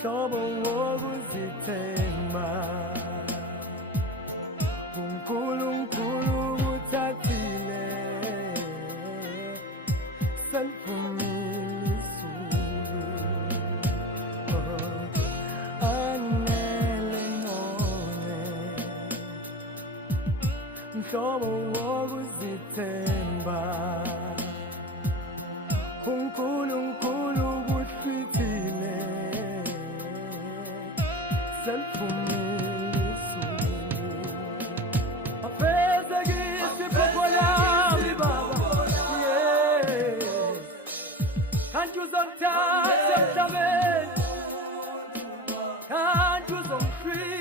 umhlobo wokuzithemba uNkulunkulu uthathile selivumile izulu anele none umhlobo wokuzithemba uNkulunkulu ubuhlithile selivumile izulu afezekise iphupho lami baba kanti uzongithatha emhlabeni kanti uzongifika